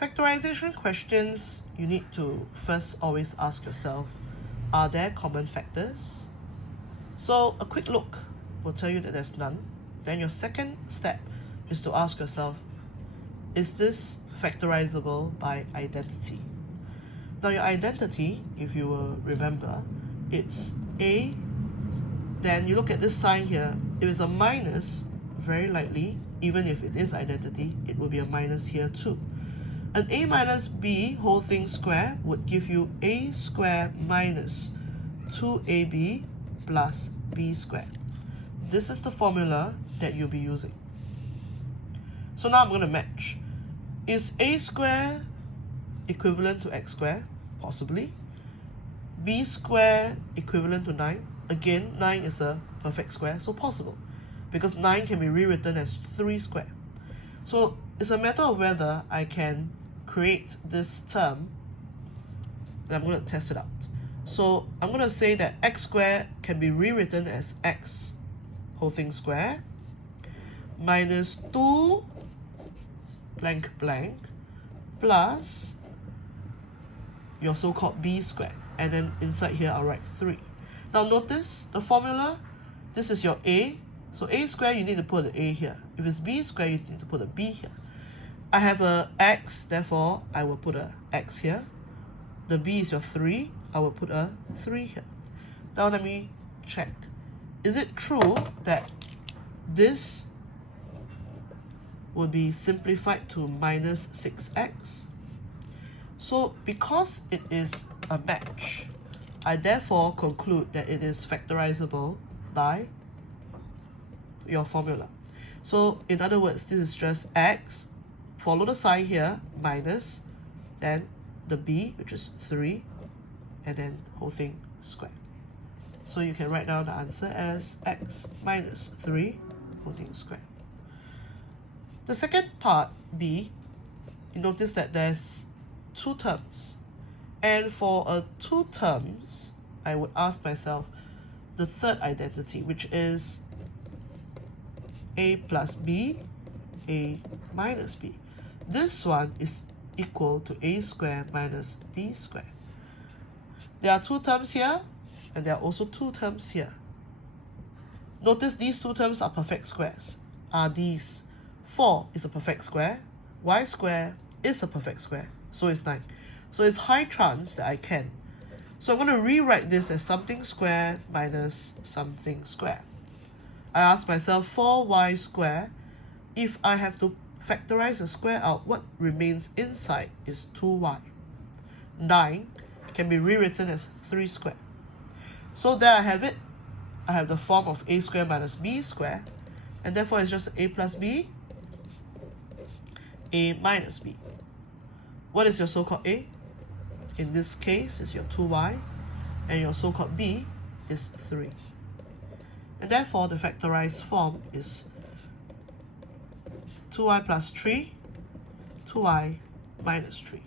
Factorization questions, you need to first always ask yourself, are there common factors? So a quick look will tell you that there's none. Then your second step is to ask yourself, is this factorizable by identity? Now your identity, if you will remember, it's A, then you look at this sign here, if it's a minus, very likely, even if it is identity, it will be a minus here too. An A minus B whole thing square would give you A square minus 2AB plus B squared. This is the formula that you'll be using. So now I'm going to match. Is A square equivalent to X square? Possibly. B square equivalent to 9? Again, 9 is a perfect square, so possible. Because 9 can be rewritten as 3 square. So it's a matter of whether I can create this term, and I'm going to test it out. So I'm going to say that x squared can be rewritten as x whole thing square minus 2 blank blank plus your so-called b squared, and then inside here I'll write 3. Now notice the formula, this is your a, so a squared you need to put an a here. If it's b squared you need to put a b here. I have a x, therefore I will put a x here. The b is your 3, I will put a 3 here. Now let me check. Is it true that this will be simplified to minus 6x? So because it is a match, I therefore conclude that it is factorizable by your formula. So in other words, this is just x, follow the sign here, minus, then the b, which is 3, and then whole thing squared. So you can write down the answer as x minus 3 whole thing squared. The second part, b, you notice that there's 2 terms. And for 2 terms, I would ask myself the third identity, which is a plus b, a minus b. This one is equal to a squared minus b squared. There are 2 terms here, and there are also 2 terms here. Notice these 2 terms are perfect squares. Are these? 4 is a perfect square, y squared is a perfect square, so is 9. So it's high chance that I can. So I'm going to rewrite this as something squared minus something squared. I ask myself 4y squared, if I have to factorize a square out, what remains inside is 2y. 9 can be rewritten as 3 squared. So there I have it. I have the form of a squared minus b squared, and therefore it's just a plus b, a minus b. What is your so-called a? In this case, it's your 2y, and your so-called b is 3. And therefore, the factorized form is 2y plus 3, 2y minus 3.